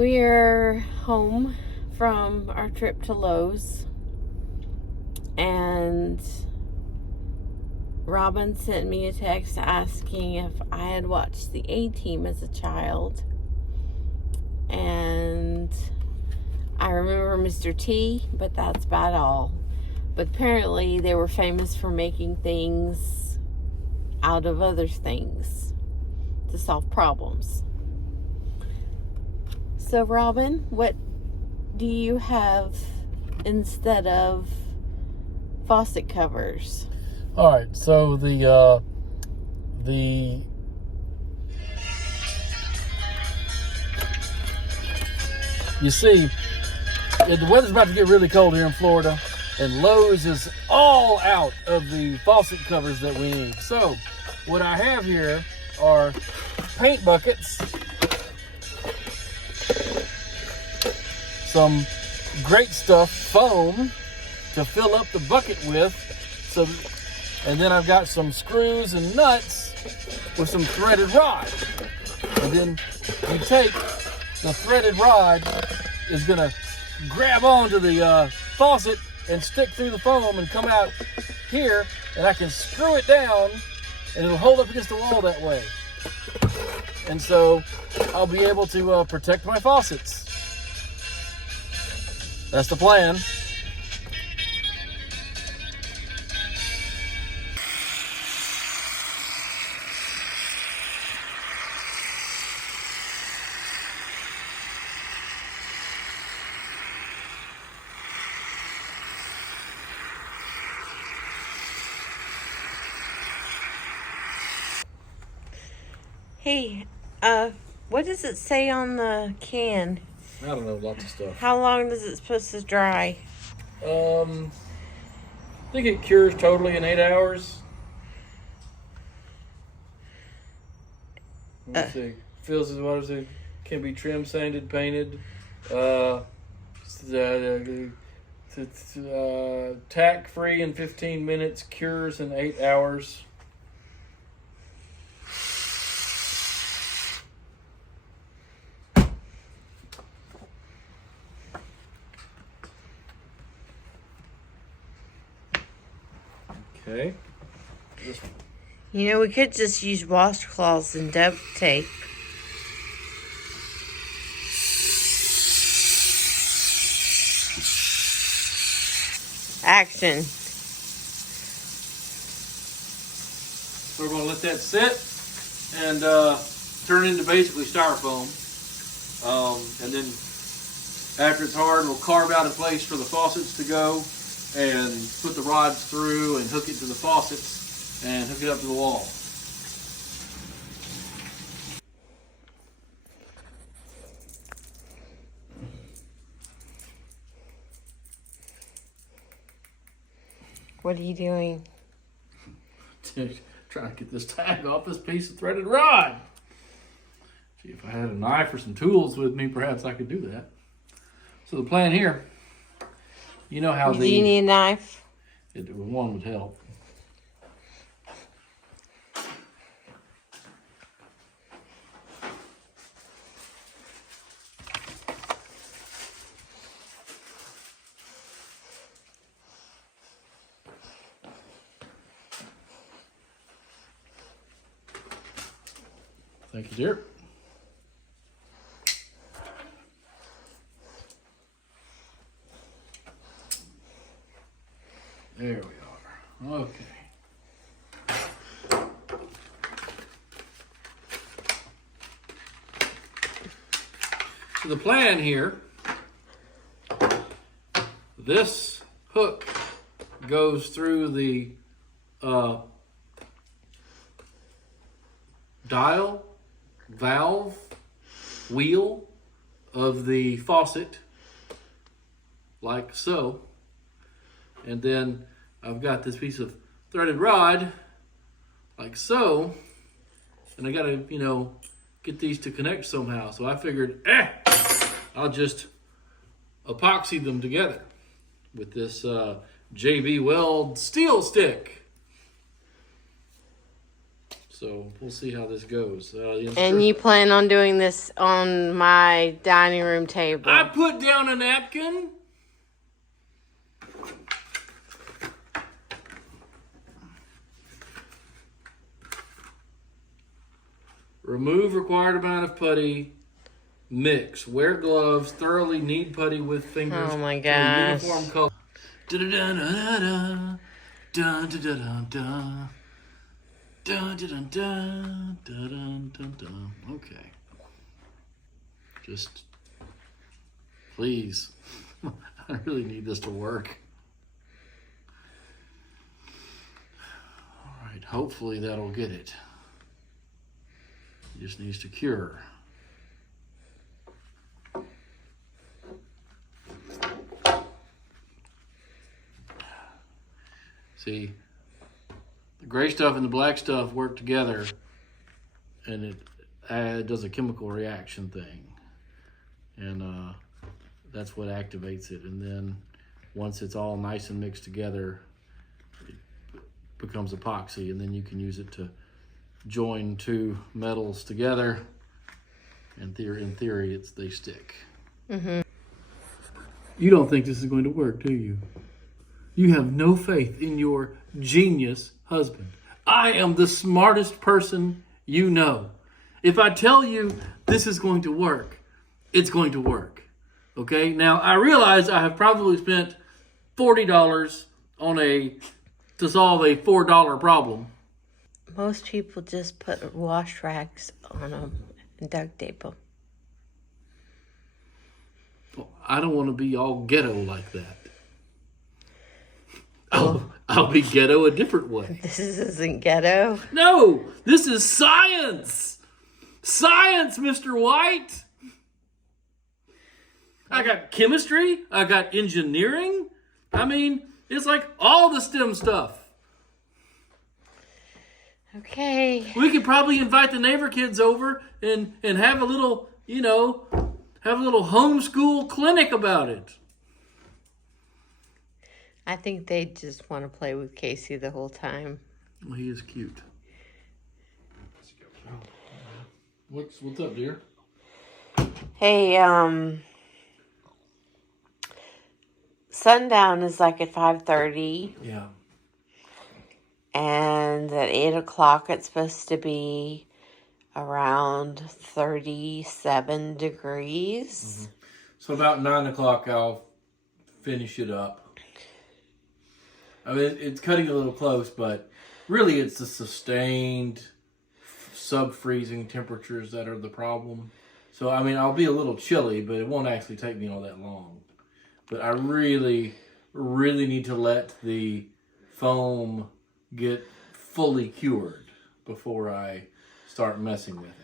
We're home from our trip to Lowe's, and Robin sent me a text asking if I had watched the A-Team as a child. And I remember Mr. T, but that's about all. But apparently they were famous for making things out of other things to solve problems. So Robin, what do you have instead of faucet covers? All right, so the you see, the weather's about to get really cold here in Florida, and Lowe's is all out of the faucet covers that we need. So what I have here are paint buckets, some great stuff, foam to fill up the bucket with, and then I've got some screws and nuts with some threaded rod. And then you take the threaded rod, is gonna grab onto the faucet and stick through the foam and come out here, and I can screw it down and it'll hold up against the wall that way. And so I'll be able to protect my faucets. That's the plan. Hey, what does it say on the can? I don't know, lots of stuff. How long does it supposed to dry? I think it cures totally in 8 hours. Let me see. Fills as what is it? Can be trimmed, sanded, painted. Tack free in 15 minutes. Cures in 8 hours. Okay. You know, we could just use washcloths and duct tape. Action. So we're going to let that sit and turn it into basically styrofoam. And then after it's hard, we'll carve out a place for the faucets to go and put the rods through and hook it to the faucets and hook it up to the wall. What are you doing? Trying to get this tag off this piece of threaded rod. See, if I had a knife or some tools with me, perhaps I could do that. So the plan here, you know how do you need a knife? One would help. Thank you, dear. There we are. Okay. So the plan here, this hook goes through the dial, valve, wheel of the faucet, like so. And then I've got this piece of threaded rod, like so, and I gotta, get these to connect somehow. So I figured, I'll just epoxy them together with this JB Weld steel stick. So we'll see how this goes. And you plan on doing this on my dining room table? I put down a napkin. Remove required amount of putty. Mix. Wear gloves. Thoroughly knead putty with fingers. Oh my for gosh. uniform color. Da-da-da-da-da. Dun-da-da-dun-dun. Dun-da-dun-dun. Dun-dun-dun-dun. Okay. Just, please. I really need this to work. All right. Hopefully that'll get it. It just needs to cure. See, the gray stuff and the black stuff work together, and it does a chemical reaction thing, and that's what activates it. And then once it's all nice and mixed together, it becomes epoxy, and then you can use it to join two metals together. And in theory, they stick. Mm-hmm. You don't think this is going to work, do you? You have no faith in your genius husband. I am the smartest person you know. If I tell you this is going to work, it's going to work. Okay? Now, I realize I have probably spent $40 to solve a $4 problem. Most people just put wash racks on them and duct tape them. Well, I don't want to be all ghetto like that. I'll be ghetto a different way. This isn't ghetto. No, this is science. Science, Mr. White. I got chemistry. I got engineering. I mean, it's like all the STEM stuff. Okay. We could probably invite the neighbor kids over and have a little, have a little homeschool clinic about it. I think they just want to play with Casey the whole time. Well, he is cute. What's up, dear? Hey, sundown is like at 5:30. Yeah. And at 8 o'clock it's supposed to be around 37 degrees. Mm-hmm. So about 9 o'clock I'll finish it up. I mean, it's cutting a little close, but really it's the sustained sub-freezing temperatures that are the problem. So, I mean, I'll be a little chilly, but it won't actually take me all that long. But I really, really need to let the foam get fully cured before I start messing with it.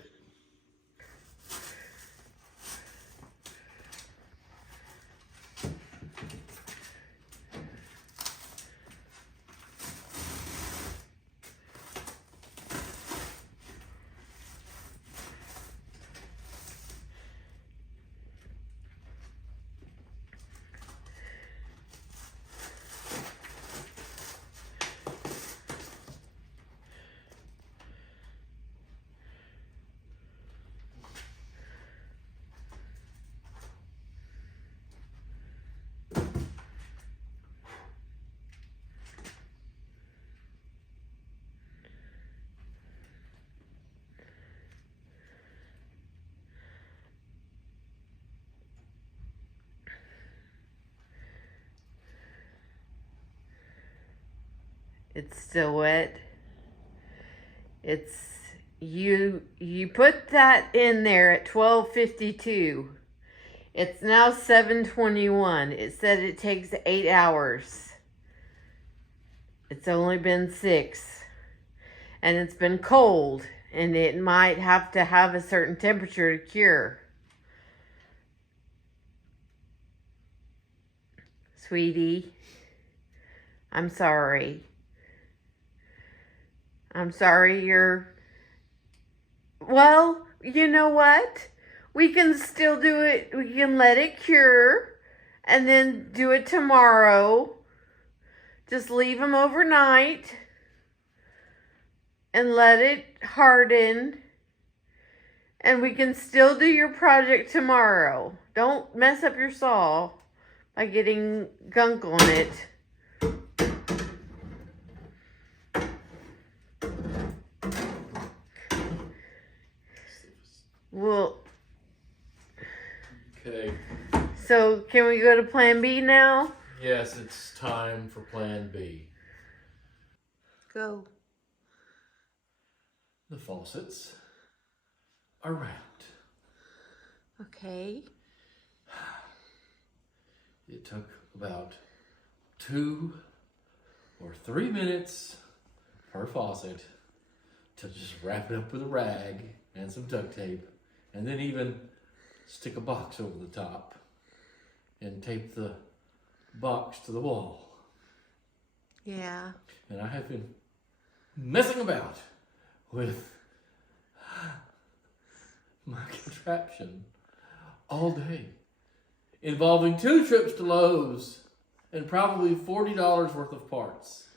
It's still wet. You put that in there at 12:52. It's now 7:21. It said it takes 8 hours. It's only been 6. And it's been cold, and it might have to have a certain temperature to cure. Sweetie, I'm sorry. I'm sorry well, you know what? We can still do it. We can let it cure and then do it tomorrow. Just leave them overnight and let it harden, and we can still do your project tomorrow. Don't mess up your saw by getting gunk on it. Well, Okay. so can we go to plan B now? Yes, it's time for plan B. Go. The faucets are wrapped. Okay. It took about 2 or 3 minutes per faucet to just wrap it up with a rag and some duct tape, and then even stick a box over the top and tape the box to the wall. Yeah. And I have been messing about with my contraption all day, involving 2 trips to Lowe's and probably $40 worth of parts.